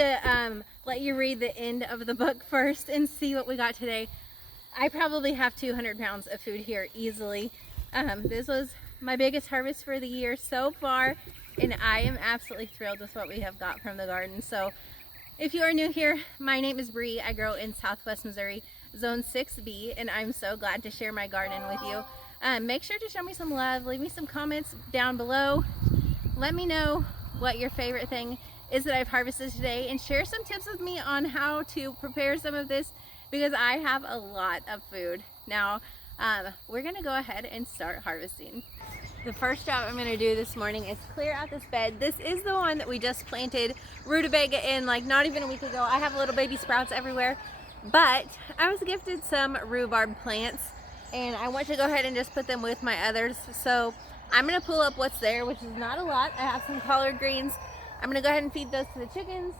to let you read the end of the book first and see what we got today. I probably have 200 pounds of food here easily. This was my biggest harvest for the year so far, and I am absolutely thrilled with what we have got from the garden. So if you are new here, my name is Bree. I grow in Southwest Missouri, Zone 6B, and I'm so glad to share my garden with you. Make sure to show me some love. Leave me some comments down below. Let me know what your favorite thing is that I've harvested today, and share some tips with me on how to prepare some of this, because I have a lot of food. Now, we're gonna go ahead and start harvesting. The first job I'm gonna do this morning is clear out this bed. This is the one that we just planted rutabaga in like not even a week ago. I have little baby sprouts everywhere, but I was gifted some rhubarb plants and I want to go ahead and just put them with my others. So I'm gonna pull up what's there, which is not a lot. I have some collard greens. I'm gonna go ahead and feed those to the chickens.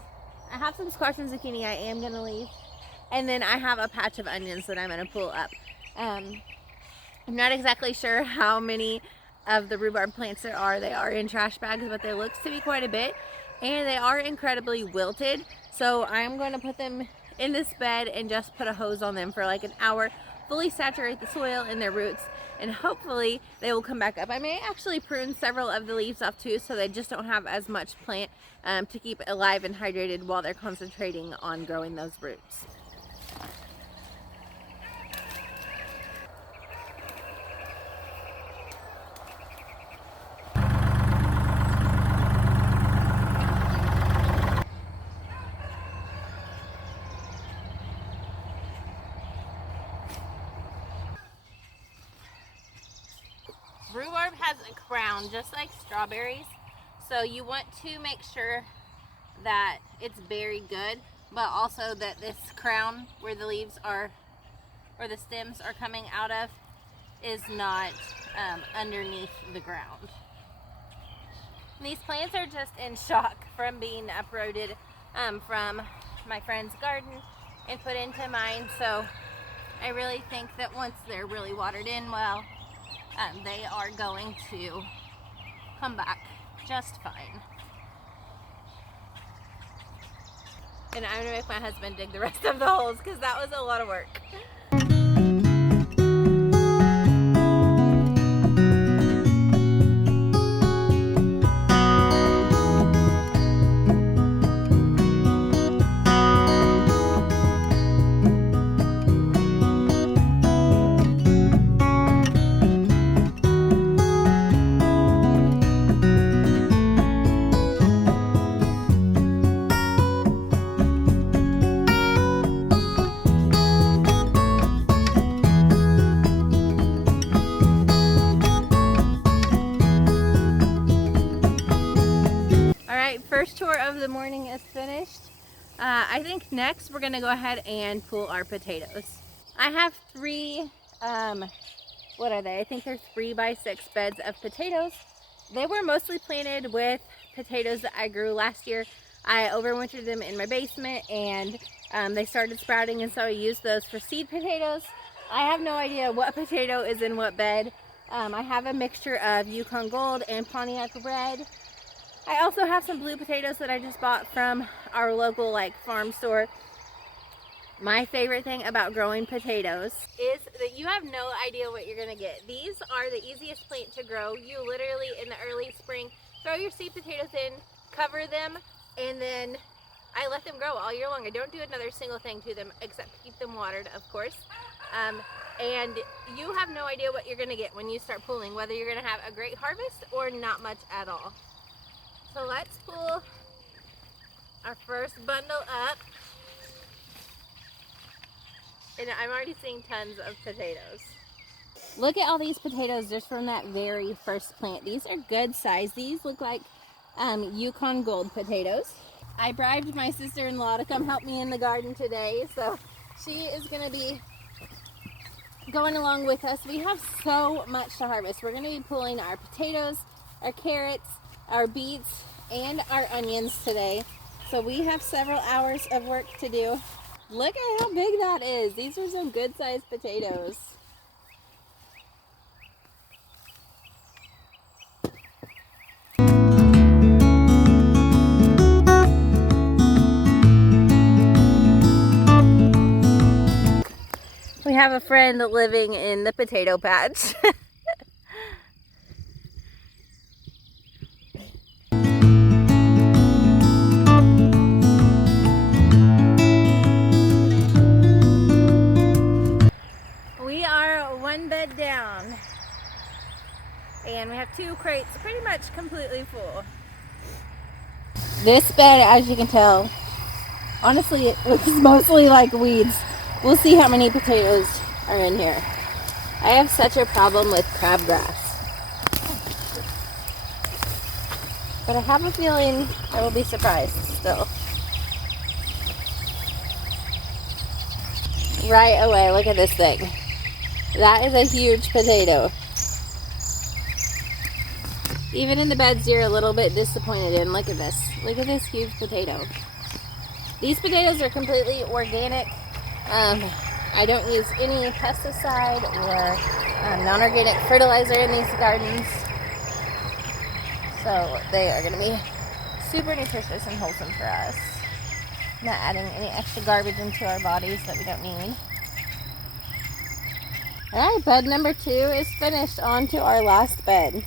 I have some squash and zucchini I am gonna leave. And then I have a patch of onions that I'm gonna pull up. I'm not exactly sure how many of the rhubarb plants there are. They are in trash bags, but there looks to be quite a bit, and they are incredibly wilted. So I'm going to put them in this bed and just put a hose on them for like an hour, fully saturate the soil in their roots, and hopefully they will come back up. I may actually prune several of the leaves off too, so they just don't have as much plant to keep alive and hydrated while they're concentrating on growing those roots. Rhubarb has a crown just like strawberries, so you want to make sure that it's very good, but also that this crown where the leaves are, or the stems are coming out of, is not underneath the ground. And these plants are just in shock from being uprooted from my friend's garden and put into mine, so I really think that once they're really watered in well, they are going to come back just fine. And I'm gonna make my husband dig the rest of the holes because that was a lot of work. First tour of the morning is finished. I think next we're gonna go ahead and pull our potatoes. I have three, what are they? I think they're 3x6 beds of potatoes. They were mostly planted with potatoes that I grew last year. I overwintered them in my basement and they started sprouting, and so I used those for seed potatoes. I have no idea what potato is in what bed. I have a mixture of Yukon Gold and Pontiac Red. I also have some blue potatoes that I just bought from our local farm store. My favorite thing about growing potatoes is that you have no idea what you're gonna get. These are the easiest plant to grow. You literally in the early spring throw your seed potatoes in, cover them, and then I let them grow all year long. I don't do another single thing to them except keep them watered, of course. And you have no idea what you're gonna get when you start pulling, whether you're gonna have a great harvest or not much at all. So let's pull our first bundle up. And I'm already seeing tons of potatoes. Look at all these potatoes just from that very first plant. These are good size. These look like Yukon Gold potatoes. I bribed my sister-in-law to come help me in the garden today, so she is going to be going along with us. We have so much to harvest. We're going to be pulling our potatoes, our carrots, our beets, and our onions today. So we have several hours of work to do. Look at how big that is. These are some good sized potatoes. We have a friend living in the potato patch. We are one bed down and we have 2 crates pretty much completely full. This bed, as you can tell, honestly it looks mostly like weeds. We'll see how many potatoes are in here. I have such a problem with crabgrass, but I have a feeling I will be surprised still. Right away, look at this thing. That is a huge potato. Even in the beds you're a little bit disappointed in. Look at this. Look at this huge potato. These potatoes are completely organic. I don't use any pesticide or non-organic fertilizer in these gardens. So they are going to be super nutritious and wholesome for us. Not adding any extra garbage into our bodies that we don't need. Alright, bed number 2 is finished. On to our last bed.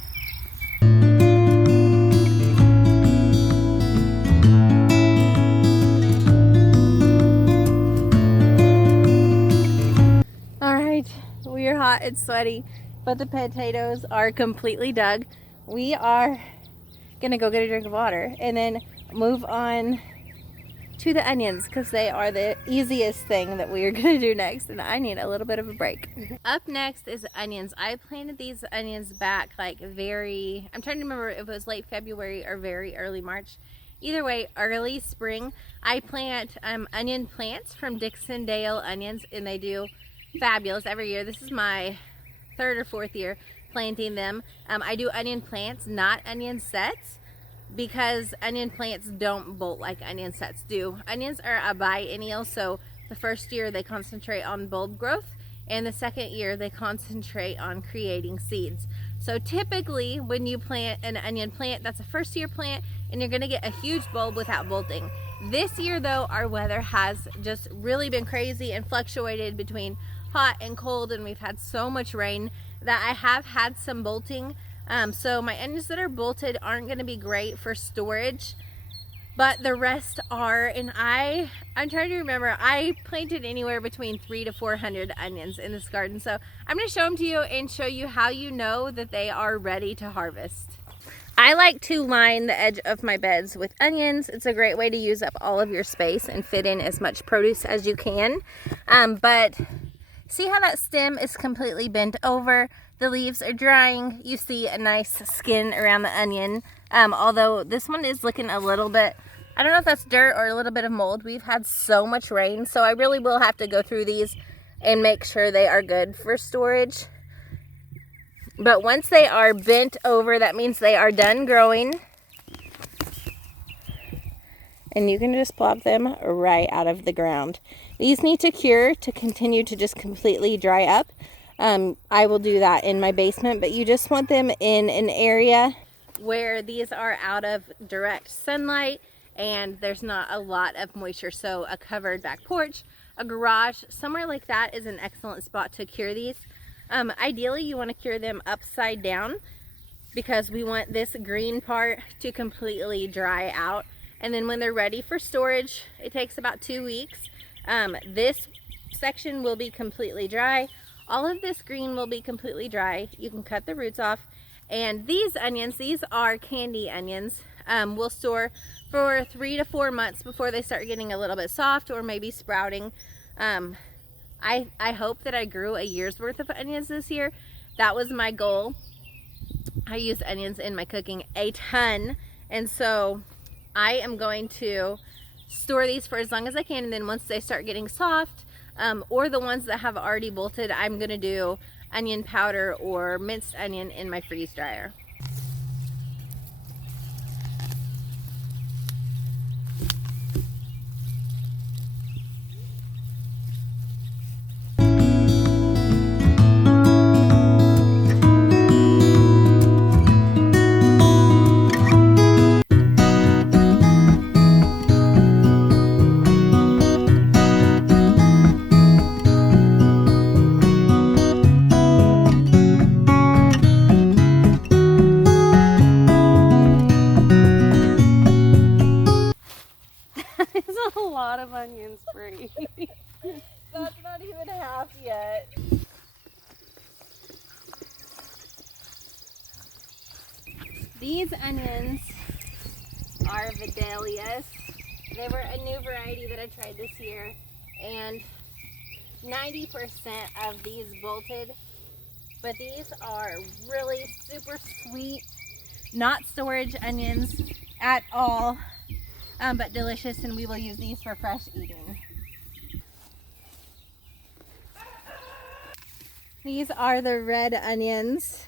Alright, we are hot and sweaty, but the potatoes are completely dug. We are gonna go get a drink of water and then move on to the onions because they are the easiest thing that we are gonna do next, and I need a little bit of a break. Up next is onions. I planted these onions back like I'm trying to remember if it was late February or very early March. Either way, early spring. I plant onion plants from Dixondale Onions, and they do fabulous every year. This is my 3rd or 4th year planting them. I do onion plants, not onion sets, because onion plants don't bolt like onion sets do. Onions are a biennial, so the first year they concentrate on bulb growth, and the second year they concentrate on creating seeds. So typically when you plant an onion plant, that's a first year plant, and you're gonna get a huge bulb without bolting. This year though, our weather has just really been crazy and fluctuated between hot and cold, and we've had so much rain that I have had some bolting. So my onions that are bolted aren't going to be great for storage, but the rest are. And I'm trying to remember, I planted anywhere between 300 to 400 onions in this garden. So I'm going to show them to you and show you how you know that they are ready to harvest. I like to line the edge of my beds with onions. It's a great way to use up all of your space and fit in as much produce as you can. But see how that stem is completely bent over? The leaves are drying. You see a nice skin around the onion. Although this one is looking a little bit, I don't know if that's dirt or a little bit of mold. We've had so much rain, so I really will have to go through these and make sure they are good for storage. But once they are bent over, that means they are done growing. And you can just plop them right out of the ground. These need to cure to continue to just completely dry up. I will do that in my basement, but you just want them in an area where these are out of direct sunlight and there's not a lot of moisture. So a covered back porch, a garage, somewhere like that is an excellent spot to cure these. Ideally, you want to cure them upside down because we want this green part to completely dry out. And then when they're ready for storage, it takes about 2 weeks. This section will be completely dry. All of this green will be completely dry. You can cut the roots off. And these onions, these are candy onions, will store for 3 to 4 months before they start getting a little bit soft or maybe sprouting. I hope that I grew a year's worth of onions this year. That was my goal. I use onions in my cooking a ton. And so I am going to store these for as long as I can, and then once they start getting soft, or the ones that have already bolted, I'm going to do onion powder or minced onion in my freeze dryer. even half yet. These onions are Vidalias. They were a new variety that I tried this year, and 90% of these bolted, but these are really super sweet, not storage onions at all, but delicious, and we will use these for fresh eating. These are the red onions.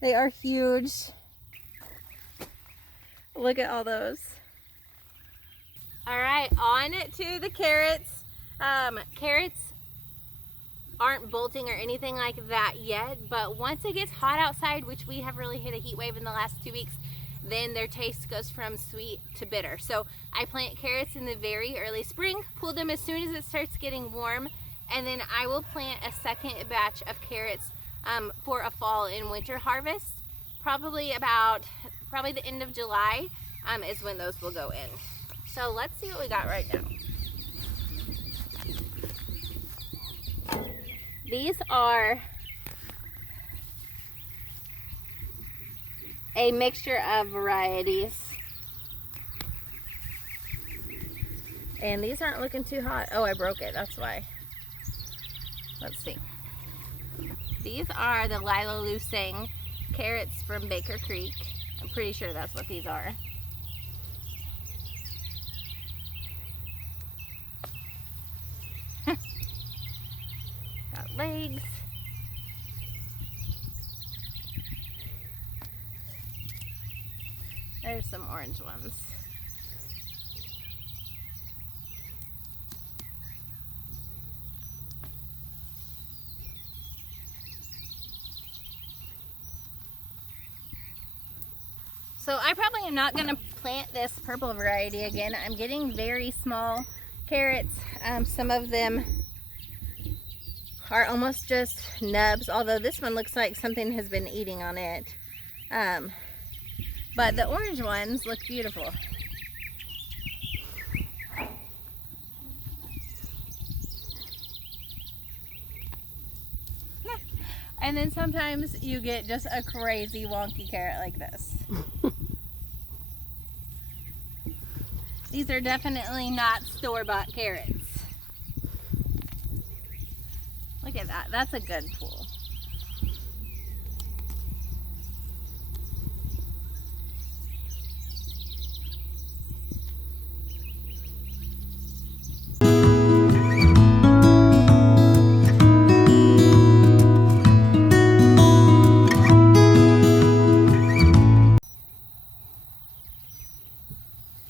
They are huge. Look at all those. All right, on to the carrots. Carrots aren't bolting or anything like that yet, but once it gets hot outside, which we have really hit a heat wave in the last 2 weeks, then their taste goes from sweet to bitter. So I plant carrots in the very early spring, pull them as soon as it starts getting warm, and then I will plant a second batch of carrots for a fall and winter harvest. Probably the end of July is when those will go in. So let's see what we got right now. These are a mixture of varieties. And these aren't looking too hot. Oh, I broke it, that's why. Let's see. These are the Lila Lusang carrots from Baker Creek. I'm pretty sure that's what these are. Got legs. There's some orange ones. So I probably am not going to plant this purple variety again. I'm getting very small carrots. Some of them are almost just nubs, although this one looks like something has been eating on it. But the orange ones look beautiful. And then sometimes you get just a crazy wonky carrot like this. These are definitely not store-bought carrots. Look at that, that's a good pool.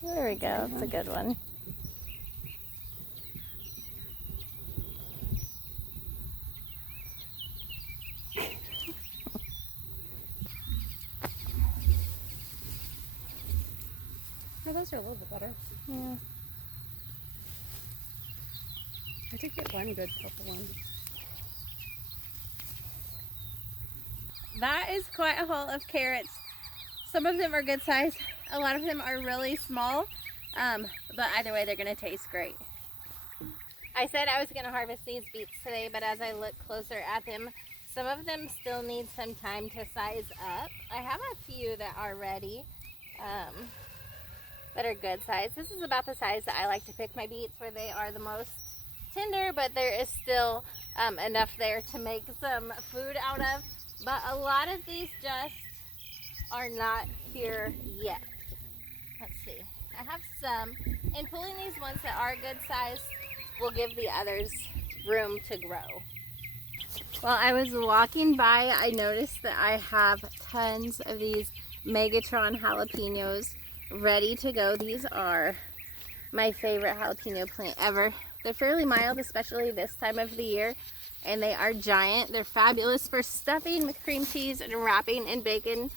There we go, that's a good one. Oh, those are a little bit better. Yeah. I did get one good purple one. That is quite a haul of carrots. Some of them are good size. A lot of them are really small, but either way they're gonna taste great. I said I was gonna harvest these beets today, but as I look closer at them, some of them still need some time to size up. I have a few that are ready, that are good size. This is about the size that I like to pick my beets, where they are the most tender, but there is still enough there to make some food out of. But a lot of these just are not here yet. Let's see. I have some, and pulling these ones that are good size will give the others room to grow. While I was walking by, I noticed that I have tons of these Megatron jalapeños ready to go. These are my favorite jalapeno plant ever. They're fairly mild, especially this time of the year, and they are giant. They're fabulous for stuffing with cream cheese and wrapping in bacon.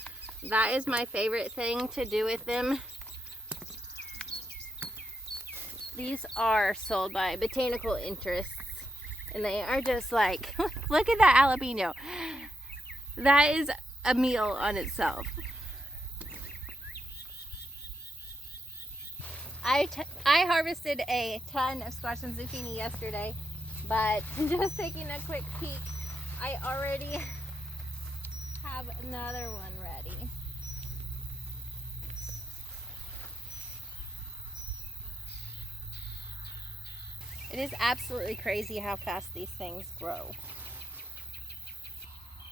That is my favorite thing to do with them. These are sold by Botanical Interests, and they are just like, look at that jalapeno. That is a meal on itself. I harvested a ton of squash and zucchini yesterday, But just taking a quick peek, I already have another one ready. It is absolutely crazy how fast these things grow.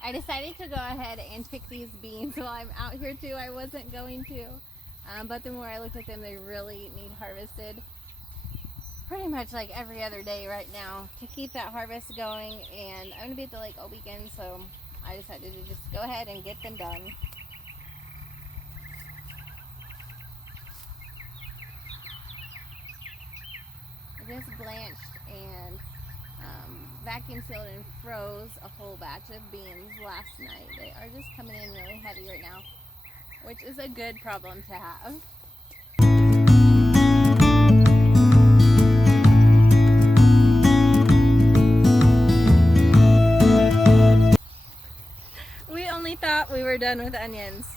I decided to go ahead and pick these beans while I'm out here too. I wasn't going to, but the more I looked at them, they really need harvested pretty much like every other day right now to keep that harvest going. And I'm gonna be at the lake all weekend, so I decided to just go ahead and get them done. I just blanched and vacuum sealed and froze a whole batch of beans last night. They are just coming in really heavy right now, which is a good problem to have. We only thought we were done with onions.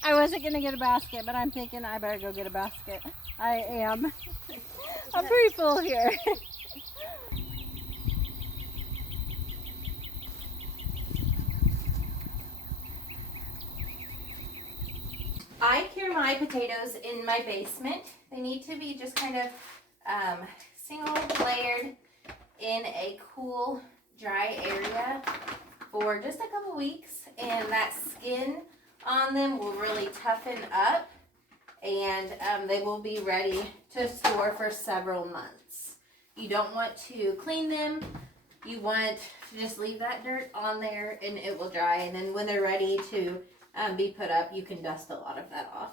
I wasn't gonna get a basket, but I'm thinking I better go get a basket. I am. I'm pretty full here. I cure my potatoes in my basement. They need to be just kind of single layered in a cool, dry area for just a couple weeks, and that skin on them will really toughen up, and they will be ready to store for several months. You don't want to clean them. You want to just leave that dirt on there and it will dry, and then when they're ready to be put up, you can dust a lot of that off.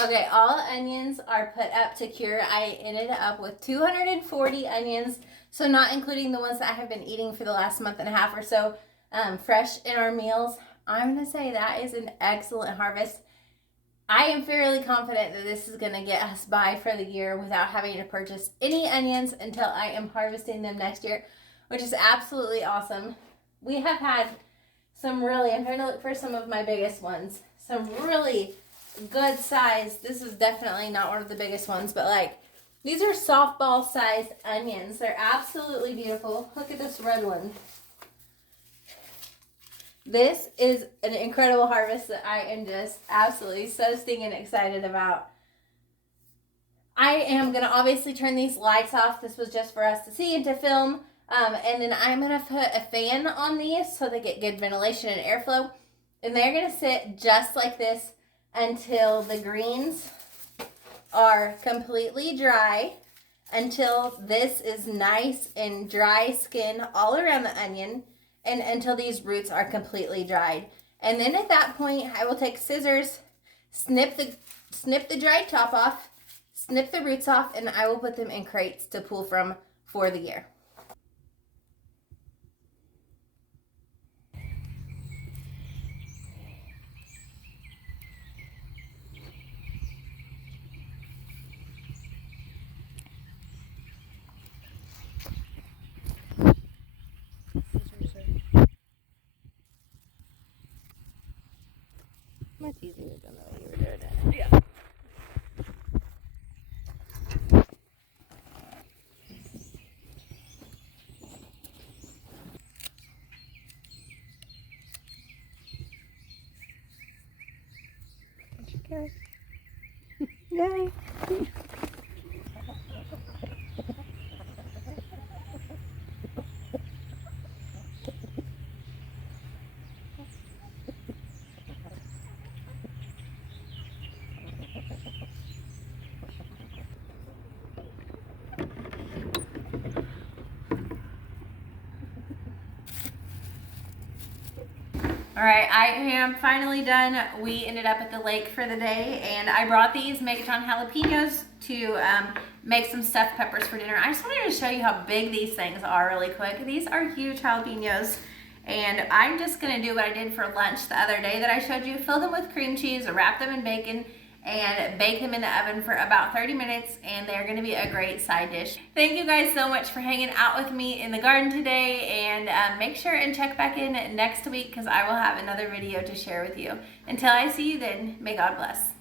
Okay, all onions are put up to cure. I ended up with 240 onions, so not including the ones that I have been eating for the last month and a half or so, fresh in our meals. I'm going to say that is an excellent harvest. I am fairly confident that this is going to get us by for the year without having to purchase any onions until I am harvesting them next year, which is absolutely awesome. We have had some really, I'm trying to look for some of my biggest ones, some really good size. This is definitely not one of the biggest ones, but like these are softball sized onions. They're absolutely beautiful. Look at this red one. This is an incredible harvest that I am just absolutely so stinking excited about. I am going to obviously turn these lights off. This was just for us to see and to film. And then I'm going to put a fan on these so they get good ventilation and airflow. And they're going to sit just like this until the greens are completely dry, until this is nice and dry skin all around the onion, and until these roots are completely dried. And then at that point, I will take scissors, snip the dried top off, snip the roots off, and I will put them in crates to pull from for the year. Much easier than the way you were doing it. Yeah. Okay. Yay. All right, I am finally done. We ended up at the lake for the day, and I brought these Megaton jalapeños to make some stuffed peppers for dinner. I just wanted to show you how big these things are really quick. These are huge jalapeños, and I'm just gonna do what I did for lunch the other day that I showed you. Fill them with cream cheese, wrap them in bacon, and bake them in the oven for about 30 minutes, and they're gonna be a great side dish. Thank you guys so much for hanging out with me in the garden today, and make sure and check back in next week because I will have another video to share with you. Until I see you then, may God bless.